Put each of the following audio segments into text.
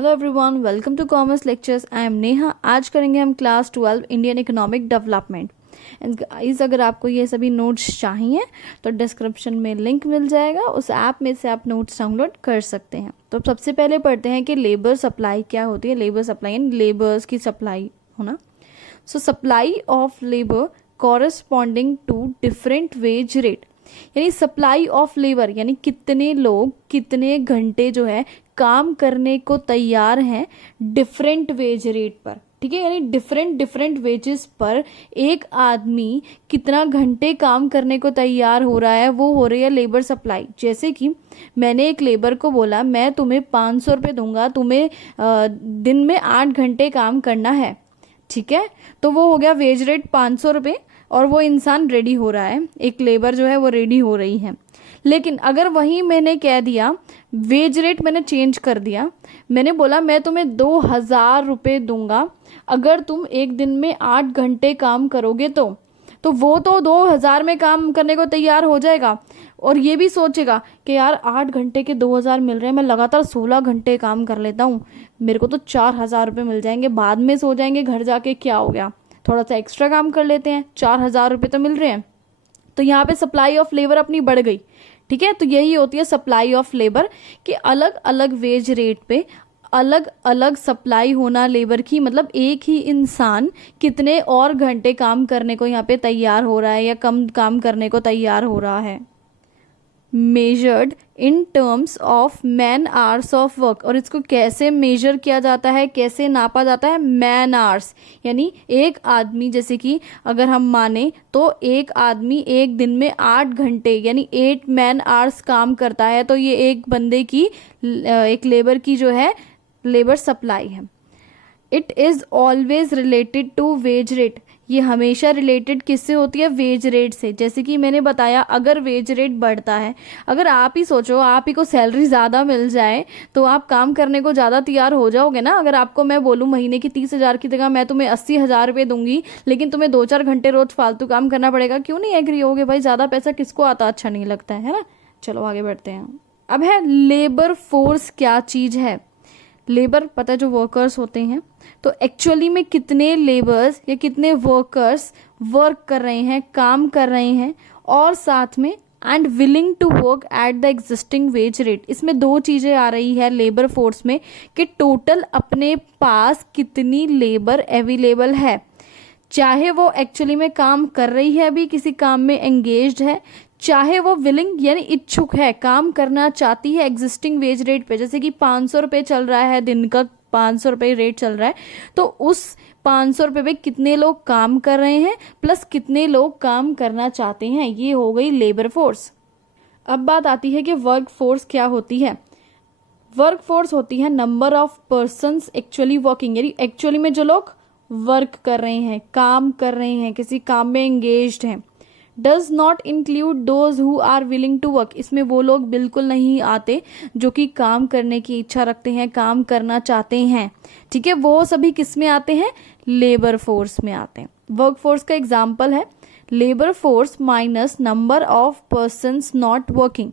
Hello everyone, welcome to commerce lectures. I am Neha. आज करेंगे हम class 12 Indian economic development. And guys, अगर आपको ये सभी नोट्स चाहिए तो डिस्क्रिप्शन में लिंक मिल जाएगा, उस ऐप में से आप नोट्स डाउनलोड कर सकते हैं। तो सबसे पहले पढ़ते हैं कि लेबर सप्लाई क्या होती है। लेबर सप्लाई यानी लेबर्स की सप्लाई होना। So supply of labour corresponding to different wage rate, यानी सप्लाई ऑफ लेबर यानी कितने लोग कितने घंटे जो है काम करने को तैयार हैं डिफरेंट वेज रेट पर। ठीक है, यानी डिफरेंट वेजेस पर एक आदमी कितना घंटे काम करने को तैयार हो रहा है, वो हो रही है लेबर सप्लाई। जैसे कि मैंने एक लेबर को बोला मैं तुम्हें 500 रुपये दूंगा, तुम्हें दिन में 8 घंटे काम करना है। ठीक है, तो वो हो गया वेज रेट 500 रुपये और वो इंसान रेडी हो रहा है, एक लेबर जो है वो रेडी हो रही है। लेकिन अगर वहीं मैंने कह दिया, वेज रेट मैंने चेंज कर दिया, मैंने बोला मैं तुम्हें 2000 रुपये दूंगा अगर तुम एक दिन में 8 घंटे काम करोगे तो वो तो 2000 में काम करने को तैयार हो जाएगा और ये भी सोचेगा कि यार 8 घंटे के 2000 मिल रहे हैं, मैं लगातार 16 घंटे काम कर लेता हूँ, मेरे को तो 4000 रुपये मिल जाएंगे, बाद में सो जाएंगे घर जाके, क्या हो गया, थोड़ा सा एक्स्ट्रा काम कर लेते हैं, 4000 रुपये तो मिल रहे हैं। तो यहाँ पे सप्लाई ऑफ लेबर अपनी बढ़ गई। ठीक है, तो यही होती है सप्लाई ऑफ लेबर कि अलग अलग वेज रेट पे अलग अलग सप्लाई होना लेबर की, मतलब एक ही इंसान कितने और घंटे काम करने को यहाँ पे तैयार हो रहा है या कम काम करने को तैयार हो रहा है। Measured in terms of man hours of work, और इसको कैसे मेजर किया जाता है, कैसे नापा जाता है, मैन आवर्स, यानी एक आदमी, जैसे कि अगर हम माने तो एक आदमी एक दिन में 8 घंटे यानी 8 मैन आवर्स काम करता है, तो ये एक बंदे की एक लेबर की जो है लेबर सप्लाई है। It is always related to wage rate, ये हमेशा रिलेटेड किससे होती है, वेज रेट से। जैसे कि मैंने बताया, अगर वेज रेट बढ़ता है, अगर आप ही सोचो आप ही को सैलरी ज़्यादा मिल जाए तो आप काम करने को ज़्यादा तैयार हो जाओगे ना। अगर आपको मैं बोलूँ महीने की 30,000 की जगह मैं तुम्हें 80,000 रुपये दूंगी, लेकिन तुम्हें 2-4 घंटे रोज फालतू काम करना पड़ेगा, क्यों नहीं एग्री होगे भाई? ज़्यादा पैसा किसको आता अच्छा नहीं लगता है ना। चलो आगे बढ़ते हैं। अब है लेबर फोर्स क्या चीज़ है। लेबर पता है जो वर्कर्स होते हैं, तो एक्चुअली में कितने लेबर्स या कितने वर्कर्स वर्क कर रहे हैं, काम कर रहे हैं, और साथ में and willing to work at the existing wage rate. इसमें 2 चीज़ें आ रही है लेबर फोर्स में कि टोटल अपने पास कितनी लेबर अवेलेबल है, चाहे वो एक्चुअली में काम कर रही है, अभी किसी काम में एंगेज्ड है, चाहे वो विलिंग यानी इच्छुक है, काम करना चाहती है एग्जिस्टिंग वेज रेट पे। जैसे कि 500 रुपये चल रहा है, दिन का 500 रुपये रेट चल रहा है, तो उस 500 रुपये पे कितने लोग काम कर रहे हैं प्लस कितने लोग काम करना चाहते हैं, ये हो गई लेबर फोर्स। अब बात आती है कि वर्क फोर्स क्या होती है। वर्क फोर्स होती है number of persons actually working, यानी एक्चुअली में जो लोग वर्क कर रहे हैं, काम कर रहे हैं, किसी काम में एंगेज्ड हैं। Does not include those who are willing to work, इसमें वो लोग बिल्कुल नहीं आते जो कि काम करने की इच्छा रखते हैं, काम करना चाहते हैं। ठीक है, वो सभी किस में आते हैं, लेबर फोर्स में आते हैं। वर्क फोर्स का एग्जाम्पल है labour force minus number of persons not working.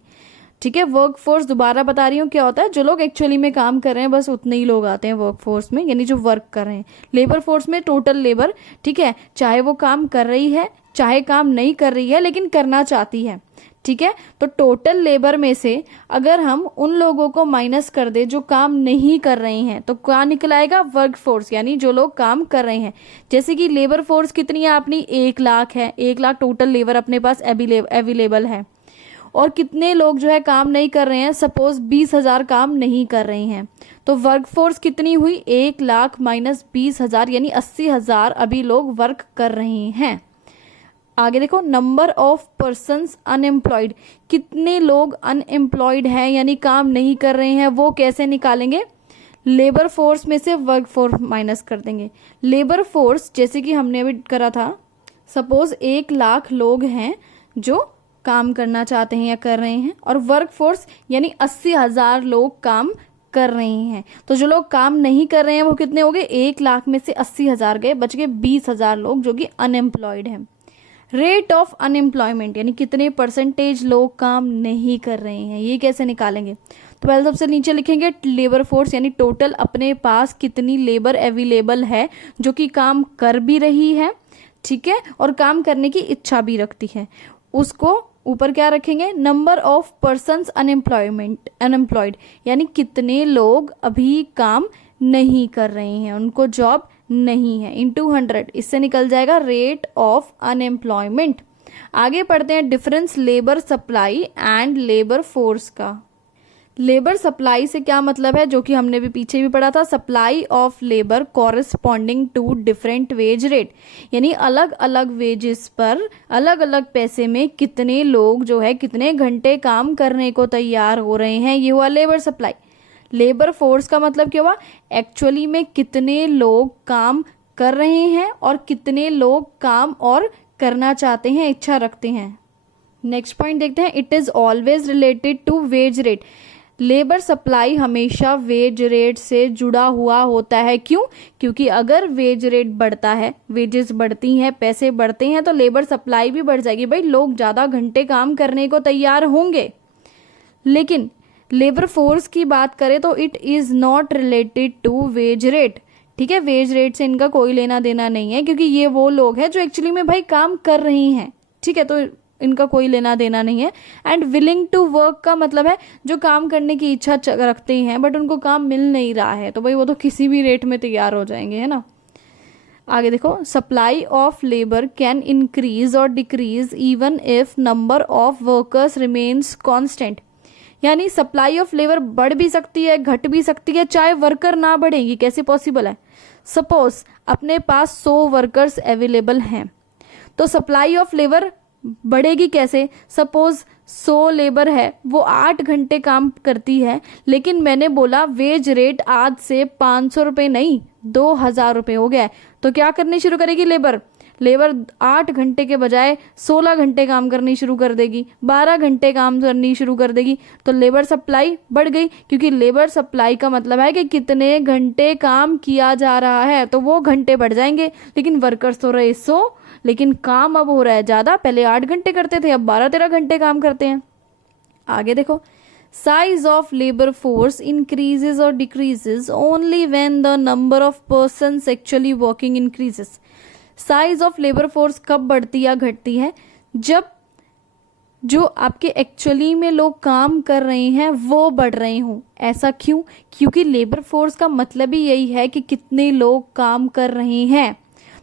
ठीक है, वर्क फोर्स दोबारा बता रही हूँ क्या होता है, जो लोग एक्चुअली में काम कर रहे हैं बस उतने ही लोग आते हैं वर्क फोर्स में, यानी जो वर्क कर रहे हैं। लेबर फोर्स में टोटल लेबर, ठीक है, चाहे वो काम कर रही है चाहे काम नहीं कर रही है लेकिन करना चाहती है। ठीक है, तो टोटल लेबर में से अगर हम उन लोगों को माइनस कर दे जो काम नहीं कर रहे हैं तो क्या निकल आएगा, वर्क फोर्स, यानी जो लोग काम कर रहे हैं। जैसे कि लेबर फोर्स कितनी है अपनी, 1 लाख है, 1 लाख टोटल लेबर अपने पास अवेलेबल है, और कितने लोग जो है काम नहीं कर रहे हैं, सपोज 20,000 काम नहीं कर रहे हैं, तो वर्क फोर्स कितनी हुई, 1 लाख माइनस 20,000 यानी 80,000 अभी लोग वर्क कर रहे हैं। आगे देखो, नंबर ऑफ पर्सन्स अनएम्प्लॉयड, कितने लोग अनएम्प्लॉयड हैं यानी काम नहीं कर रहे हैं, वो कैसे निकालेंगे, लेबर फोर्स में से वर्क फोर्स माइनस कर देंगे। लेबर फोर्स जैसे कि हमने अभी करा था, सपोज 1 लाख लोग हैं जो काम करना चाहते हैं या कर रहे हैं, और वर्क फोर्स यानी 80,000 लोग काम कर रहे हैं, तो जो लोग काम नहीं कर रहे हैं वो कितने हो गए, 1 लाख में से 80,000 गए, बच गए 20,000 लोग जो कि अनएम्प्लॉयड हैं। रेट ऑफ अनएम्प्लॉयमेंट यानी कितने परसेंटेज लोग काम नहीं कर रहे हैं, ये कैसे निकालेंगे, तो पहले सबसे नीचे लिखेंगे लेबर फोर्स, यानी टोटल अपने पास कितनी लेबर अवेलेबल है जो कि काम कर भी रही है, ठीक है, और काम करने की इच्छा भी रखती है। उसको ऊपर क्या रखेंगे, नंबर ऑफ पर्सन्स अनएम्प्लॉयड, यानी कितने लोग अभी काम नहीं कर रहे हैं, उनको जॉब नहीं है, इनटू 100, इससे निकल जाएगा रेट ऑफ अनएम्प्लॉयमेंट। आगे पढ़ते हैं difference labour supply and labour force का। लेबर सप्लाई से क्या मतलब है, जो कि हमने भी पीछे भी पढ़ा था, supply of labour corresponding to different wage rate, यानी अलग अलग वेजेस पर अलग अलग पैसे में कितने लोग जो है कितने घंटे काम करने को तैयार हो रहे हैं, ये हुआ लेबर सप्लाई। लेबर फोर्स का मतलब क्या हुआ, एक्चुअली में कितने लोग काम कर रहे हैं और कितने लोग काम और करना चाहते हैं, इच्छा रखते हैं। नेक्स्ट पॉइंट देखते हैं, it is always related to wage rate. Labour supply हमेशा वेज रेट से जुड़ा हुआ होता है। क्यों? क्योंकि अगर वेज रेट बढ़ता है, वेजेस बढ़ती हैं, पैसे बढ़ते हैं, तो लेबर सप्लाई भी बढ़ जाएगी। भाई लोग ज़्यादा घंटे काम करने को तैयार होंगे। लेकिन लेबर फोर्स की बात करें तो it is not related to wage rate, ठीक है, वेज रेट से इनका कोई लेना देना नहीं है, क्योंकि ये वो लोग हैं जो एक्चुअली में भाई काम कर रही हैं, ठीक है, तो इनका कोई लेना देना नहीं है। एंड विलिंग टू वर्क का मतलब है जो काम करने की इच्छा रखते हैं बट उनको काम मिल नहीं रहा है, तो भाई वो तो किसी भी रेट में तैयार हो जाएंगे, है ना। आगे देखो, supply of labour can increase और decrease even if number of workers remains constant, यानी सप्लाई ऑफ लेबर बढ़ भी सकती है, घट भी सकती है, चाहे वर्कर ना बढ़ेगी। कैसे पॉसिबल है? सपोज अपने पास 100 वर्कर्स अवेलेबल हैं, तो सप्लाई ऑफ लेबर बढ़ेगी कैसे? सपोज 100 लेबर है, वो 8 घंटे काम करती है, लेकिन मैंने बोला वेज रेट आज से 500 रुपये नहीं 2000 रुपये हो गया है, तो क्या करनी शुरू करेगी लेबर? 8 घंटे के बजाय 16 घंटे काम करनी शुरू कर देगी, 12 घंटे काम करनी शुरू कर देगी, तो लेबर सप्लाई बढ़ गई। क्योंकि लेबर सप्लाई का मतलब है कि कितने घंटे काम किया जा रहा है, तो वो घंटे बढ़ जाएंगे। लेकिन वर्कर्स तो रहे 100, लेकिन काम अब हो रहा है ज़्यादा, पहले 8 घंटे करते थे, अब 12-13 घंटे काम करते हैं। आगे देखो, size of labour force increases और decreases only when the number of persons actually working increases. Size of labour force कब बढ़ती या घटती है? जब जो आपके एक्चुअली में लोग काम कर रहे हैं वो बढ़ रहे हों। ऐसा क्यों? क्योंकि लेबर फोर्स का मतलब ही यही है कि कितने लोग काम कर रहे हैं,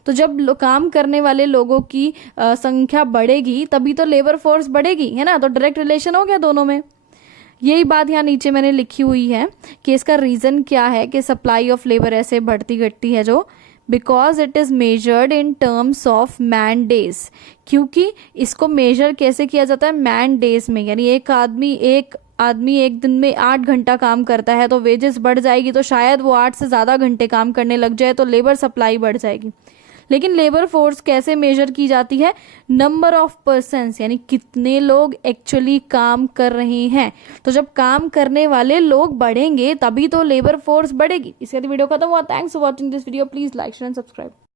तो जब काम करने वाले लोगों की संख्या बढ़ेगी तभी तो लेबर फोर्स बढ़ेगी, है ना। तो डायरेक्ट रिलेशन हो गया दोनों में। यही बात यहाँ नीचे मैंने लिखी हुई है कि इसका रीज़न क्या है कि सप्लाई ऑफ लेबर ऐसे बढ़ती घटती है, जो because it is measured in terms of man days. क्योंकि इसको मेजर कैसे किया जाता है? मैन डेज में, यानी एक आदमी एक दिन में 8 घंटा काम करता है, तो वेजेस बढ़ जाएगी, तो शायद वो 8 से ज़्यादा घंटे काम करने लग जाए, तो लेबर सप्लाई बढ़ जाएगी। लेकिन लेबर फोर्स कैसे मेजर की जाती है? नंबर ऑफ पर्सन्स, यानी कितने लोग एक्चुअली काम कर रहे हैं। तो जब काम करने वाले लोग बढ़ेंगे तभी तो लेबर फोर्स बढ़ेगी। इसके बाद वीडियो खत्म हुआ। Thanks for watching this video. Please like share and subscribe.